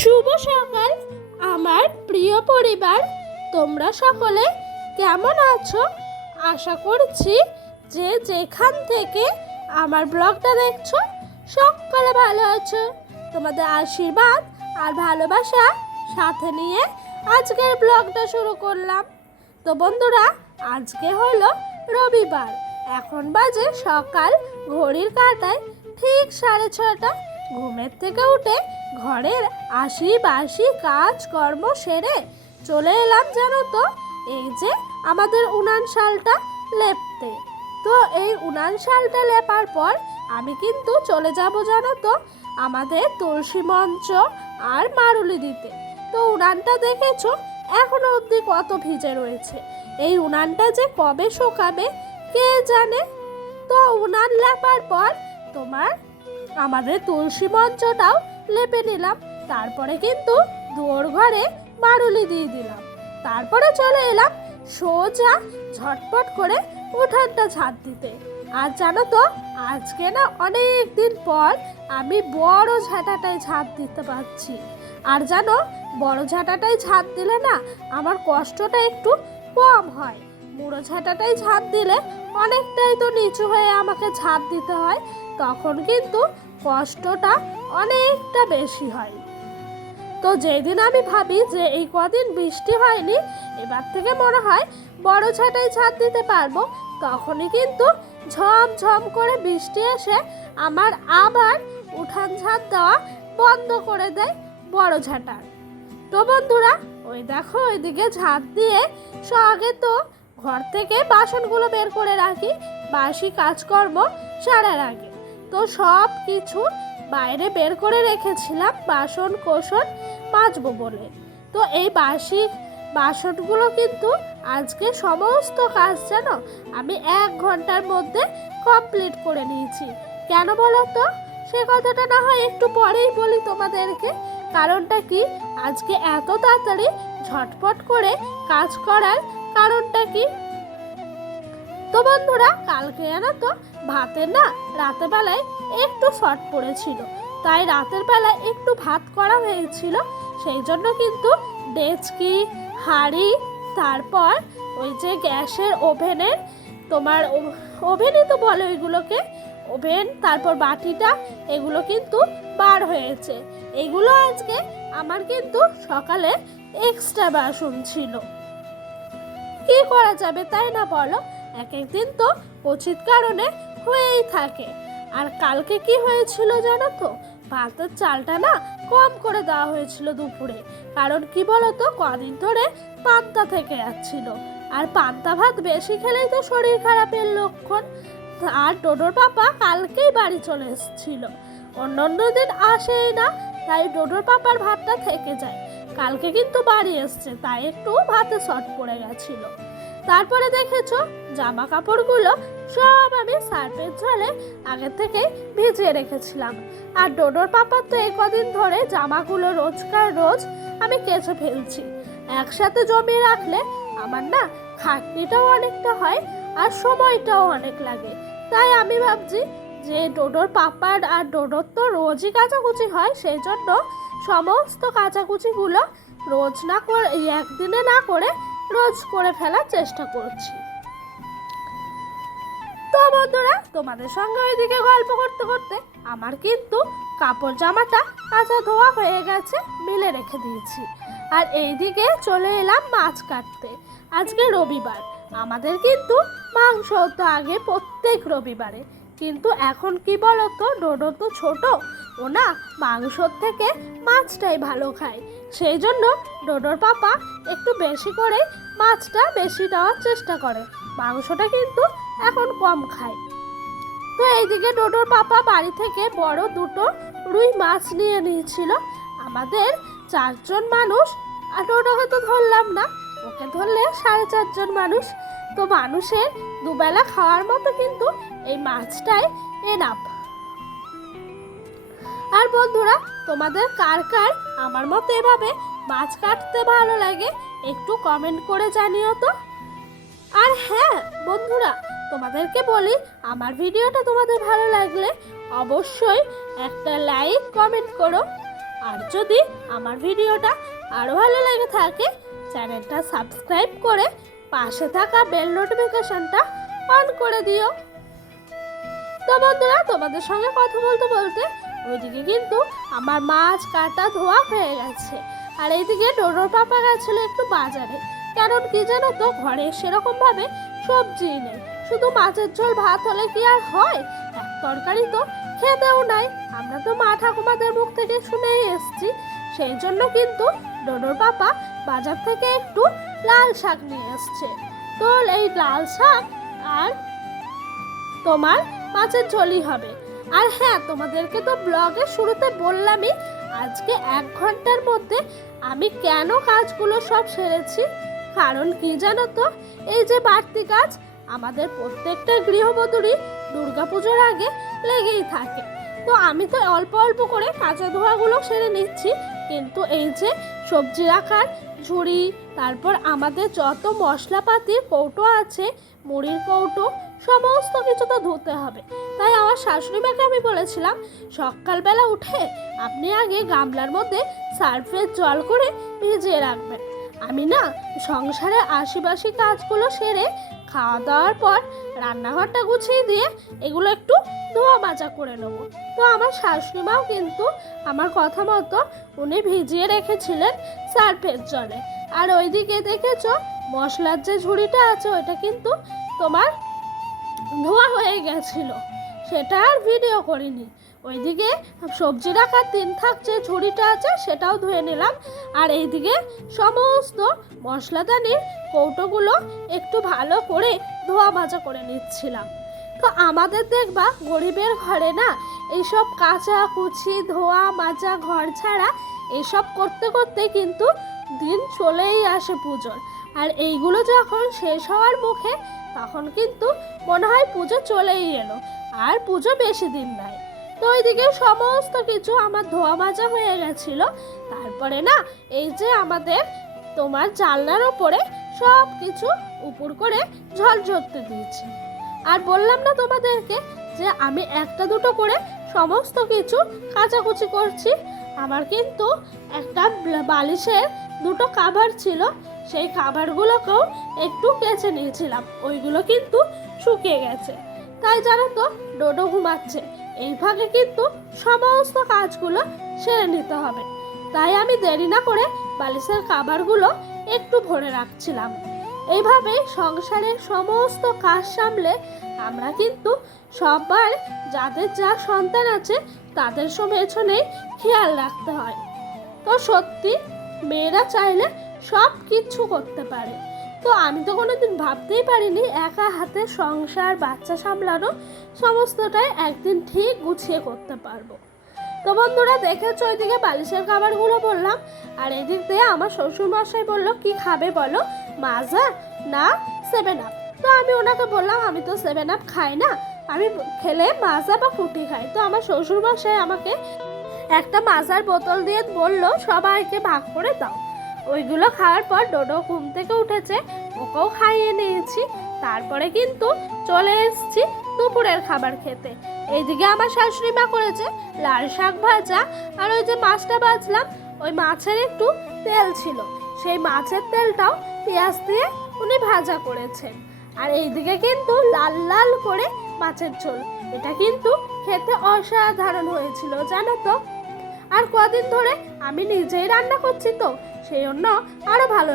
শুভ সকাল আমার প্রিয় পরিবার, তোমরা সকলে কেমন আছো? আশা করছি যে যেখান থেকে আমার ব্লগটা দেখছো সকলে ভালো আছো। তোমাদের আশীর্বাদ আর ভালোবাসা সাথে নিয়ে আজকের ব্লগটা শুরু করলাম। তো বন্ধুরা, আজকে হলো রবিবার। এখন বাজে সকাল ঘড়ির কাঁটায় ঠিক 6:30। ঘুমের থেকে উঠে ঘরের আশি কাজকর্ম সেরে চলে এলাম জানো তো এই যে আমাদের উনান শালটা লেপতে। তো এই উনান শালটা লেপার পর আমি কিন্তু চলে যাব জানো তো আমাদের তুলসী মঞ্চ আর মারুলি দিতে। তো উনানটা দেখেছো এখনো অবধি কত ভিজে রয়েছে। এই উনানটা যে কবে শুকাবে কে জানে। তো উনান লেপার পর আমাদের তুলসী মঞ্চটাও লেপে নিলাম। তারপরে কিন্তু দুয়ার ঘরে মারুলি দিয়ে দিলাম। তারপরে চলে এলাম সোজা ঝটপট করে উঠানটা ঝাঁট দিতে। আর জানো তো আজকে না অনেক দিন পর আমি বড় ঝাঁটাটায় ঝাঁট দিতে পারছি। আর জানো বড় ঝাঁটাটায় ঝাঁট দিলে না আমার কষ্টটা একটু কম হয়। মুড়ো ঝাঁটাটায় ঝাঁট দিলে অনেকটাই তো নিচু হয়ে আমাকে ঝাঁট দিতে হয়, তখন কিন্তু কষ্টটা অনেকটা বেশি হয়। তো যেদিন আমি ভাবি যে এই কদিন বৃষ্টি হয়নি, এবার থেকে মনে হয় বড় ঝাঁটায় ঝাঁট দিতে পারবো, তখনই কিন্তু ঝমঝম করে বৃষ্টি এসে আমার আবার উঠান ঝাঁট দেওয়া বন্ধ করে দেয় বড় ঝাঁটার। তো বন্ধুরা, ওই দেখো ওইদিকে ঝাঁট দিয়ে আগে তো ঘর থেকে বাসনগুলো বের করে রাখি বাসি কাজকর্ম সারার আগে। তো সব কিছু বাইরে বের করে রেখেছিলাম বাসন কোসন মাজবো বলে। তো এই বাসি বাসনগুলো কিন্তু আজকে সমস্ত কাজ যেন আমি 1 ঘন্টার মধ্যে কমপ্লিট করে নিয়েছি। কেন বলো তো? সে কথাটা না হয় একটু পরেই বলি তোমাদেরকে। কারণটা কি আজকে এত তাড়াতাড়ি ঝটপট করে কাজ করার কারণটা কি? তো বন্ধুরা, কালকে জানো তো ভাতের না রাতের বেলায় একটু শর্ট পড়েছিল, তাই রাতের বেলায় একটু ভাত করা হয়েছিল। সেই জন্য কিন্তু ডেচকি হাঁড়ি, তারপর ওই যে গ্যাসের ওভেনের ওভেনই তো বলে ওইগুলোকে, ওভেন, তারপর বাটিটা, এগুলো কিন্তু বার হয়েছে। এগুলো আজকে আমার কিন্তু সকালে এক্সট্রা বাসন ছিল। কি করা যাবে তাই না বলো? এক একদিন তো উচিত কারণে হয়েই থাকে। আর কালকে কি হয়েছিল জানো তো, ভাতের চালটা না কম করে দেওয়া হয়েছিল দুপুরে। কারণ কি বলতো, কদিন ধরে পান্তা থেকে যাচ্ছিল, আর পান্তা ভাত বেশি খেলেই তো শরীর খারাপের লক্ষণ। আর ডোডোর পাপা কালকেই বাড়ি চলে এসেছিল, অন্য দিন আসেই না, তাই ডোডোর পাপার ভাতটা থেকে যায়। কালকে কিন্তু বাড়ি এসছে, তাই একটু ভাতে শর্ট পড়ে গেছিল। তারপরে দেখেছো জামা কাপড়গুলো সব আমি সার্ফের জলে আগে থেকে ভিজিয়ে রেখেছিলাম। আর ডোডোর পাপার তো এই কদিন ধরে জামাগুলো রোজকার রোজ আমি কেচে ফেলছি। একসাথে জমিয়ে রাখলে আমার না খাটনিটাও অনেকটা হয় আর সময়টাও অনেক লাগে। তাই আমি ভাবছি যে ডোডোর পাপার আর ডোডোর তো রোজই কাচাকুচি হয়, সেই জন্য সমস্ত কাচাকুচিগুলো রোজ না করে একদিনে না করে রোজ করে ফেলার চেষ্টা করছি। তো বন্ধুরা, তোমাদের সঙ্গে ওইদিকে গল্প করতে করতে আমার কিন্তু কাপড় জামাটা কাঁচা ধোয়া হয়ে গেছে, মিলে রেখে দিয়েছি। আর এইদিকে চলে এলাম মাছ কাটতে। আজকে রবিবার, আমাদের কিন্তু মাংস হতো আগে প্রত্যেক রবিবারে, কিন্তু এখন কি বলতো, ডোডো তো ছোট, ও না মাংসর থেকে মাছটাই ভালো খায়। সেই জন্য ডোডোর পাপা একটু বেশি করে মাছটা বেশি নেওয়ার চেষ্টা করে, মাংসটা কিন্তু এখন কম খায়। তো এইদিকে ডোডোর পাপা বাড়ি থেকে বড় 2টো রুই মাছ নিয়ে নিয়েছিল। আমাদের 4 জন মানুষ, আর ডোডোকে তো ধরলাম না, ওকে ধরলে 4.5 জন মানুষ। তো মানুষের দুবেলা খাওয়ার মতো কিন্তু এই মাছটাই এনাফ। আর বন্ধুরা, তোমাদের কার কার আমার মতো এভাবে মাছ কাটতে ভালো লাগে একটু কমেন্ট করে জানিও তো। আর হ্যাঁ বন্ধুরা, তোমাদেরকে বলি, আমার ভিডিওটা তোমাদের ভালো লাগলে অবশ্যই একটা লাইক কমেন্ট করো। আর যদি আমার ভিডিওটা আরও ভালো লেগে থাকে চ্যানেলটা সাবস্ক্রাইব করে পাশে থাকা বেল নোটিফিকেশনটা অন করে দিও। তো বন্ধুরা, তোমাদের সঙ্গে কথা বলতে বলতে ওইদিকে কিন্তু আমার মাছ কাটা ধোয়া হয়ে গেছে। আর এইদিকে ডোডোর পাপা গেছিলো একটু বাজারে, কারণ কি জানো তো, ঘরে সেরকমভাবে সবজি নেই, শুধু মাছের ঝোল ভাত হলে কি আর হয়, এক তরকারি তো খেতেও নাই। আমরা তো মা ঠাকুমাদের মুখ থেকে শুনেই এসছি। সেই জন্য কিন্তু ডোডোর পাপা বাজার থেকে একটু লাল শাক নিয়ে এসছে। তো এই লাল শাক আর তোমার মাছের ঝোলই হবে। আর হ্যাঁ, তোমাদেরকে তো ব্লগের শুরুতে বললামই আজকে 1 ঘন্টার মধ্যে আমি কেন কাজগুলো সব সেরেছি। কারণ কি জানো তো, এই যে বাড়তি কাজ আমাদের প্রত্যেকটা গৃহবধূরই দুর্গাপুজোর আগে লেগেই থাকে। তো আমি তো অল্প অল্প করে কাঁচা ধোয়াগুলো সেরে নিচ্ছি, কিন্তু এই যে সবজি রাখার ঝুড়ি, তারপর আমাদের যত মশলাপাতির কৌটো আছে, মুড়ির কৌটো, সমস্ত কিছু তো ধুতে হবে। তাই আমার শাশুড়ি মাকে আমি বলেছিলাম সকালবেলা উঠে আপনি আগে গামলার মধ্যে সার্ফের জল করে ভিজিয়ে রাখবেন। আমি না সংসারে আশিবাসি কাজগুলো সেরে খাওয়া দাওয়ার পর রান্নাঘরটা গুছিয়ে দিয়ে এগুলো একটু ধোয়া মাজা করে নেবো। তো আমার শাশুড়ি মাও কিন্তু আমার কথা মতো উনি ভিজিয়ে রেখেছিলেন সার্ফের জলে। আর ওইদিকে দেখেছো মশলার যে ঝুড়িটা আছে ওইটা কিন্তু তোমার ধোয়া হয়ে গেছিল, সেটা আর ভিডিও করিনি। ওইদিকে সবজি রাখার 3 থাক যে ঝুড়িটা আছে সেটাও ধুয়ে নিলাম। আর এইদিকে সমস্ত মশলাদানির কৌটোগুলো একটু ভালো করে ধোয়া মাজা করে নিচ্ছিলাম। তো আমাদের দেখবা গরিবের ঘরে না এইসব কাচা কুচি ধোয়া মাজা ঘর ছাড়া এইসব করতে করতে কিন্তু দিন চলেই আসে পুজোর। আর এইগুলো যখন শেষ হওয়ার মুখে তখন কিন্তু মনে হয় পুজো চলেই এলো, আর পুজো বেশি দিন নাই। তো ওইদিকে সমস্ত কিছু আমার ধোয়া মাজা হয়ে গেছিল। তারপরে না এই যে আমাদের তোমার জানলার ওপরে সব কিছু উপর করে ঝল ঝরতে দিয়েছি। আর বললাম না তোমাদেরকে যে আমি একটা দুটো করে সমস্ত কিছু কাচাকুচি করছি। আমার কিন্তু একটা বালিশের 2টো কাভার ছিল, সেই কাভারগুলোকেও একটু কেচে নিয়েছিলাম, ওইগুলো কিন্তু শুকিয়ে গেছে। তাই জানো তো, ডোডো ঘুমাচ্ছে, এই ভাগে কিন্তু সমস্ত কাজগুলো সেরে নিতে হবে। তাই আমি দেরি না করে বালিশের কাভারগুলো একটু ভরে রাখছিলাম। এইভাবেই সংসারের সমস্ত কাজ সামলে আমরা কিন্তু সবার যাদের যা সন্তান আছে তাদের পেছনেই খেয়াল রাখতে হয়। তো সত্যি মেয়েরা চাইলে সব কিছু করতে পারে। তো আমি তো কোনোদিন ভাবতেই পারিনি একা হাতে সংসার বাচ্চা সামলানো সমস্তটাই একদিন ঠিক গুছিয়ে করতে পারবো। তো বন্ধুরা দেখেছো ওইদিকে বালিশের খাবারগুলো বললাম, আর এদিক দিয়ে আমার শ্বশুরমশাই বললো কি খাবে বলো, মাজা না 7 আপ। তো আমি ওনাকে বললাম আমি তো 7 আপ খাই না, আমি খেলে মাজা বা ফুটি খাই। তো আমার শ্বশুরমশাই আমাকে একটা মাজার বোতল দিয়ে বললো সবাইকে ভাগ করে দাও। ওইগুলো খাওয়ার পর ডোডো ঘুম থেকে উঠেছে, ওকেও খাইয়ে নিয়েছি। তারপরে কিন্তু চলে এসেছি দুপুরের খাবার খেতে। এইদিকে আমার শাশুড়ি মা করেছে লাল শাক ভাজা, আর ওই যে মাছটা ভাজলাম ওই মাছের একটু তেল ছিল, সেই মাছের তেলটাও পেঁয়াজ দিয়ে উনি ভাজা করেছেন। আর এইদিকে কিন্তু লাল লাল করে মাছের ঝোল, এটা কিন্তু খেতে অসাধারণ হয়েছিল জানো তো। আর কদিন ধরে আমি নিজেই রান্না করছি তো সেই জন্য আরো ভালো লাগে।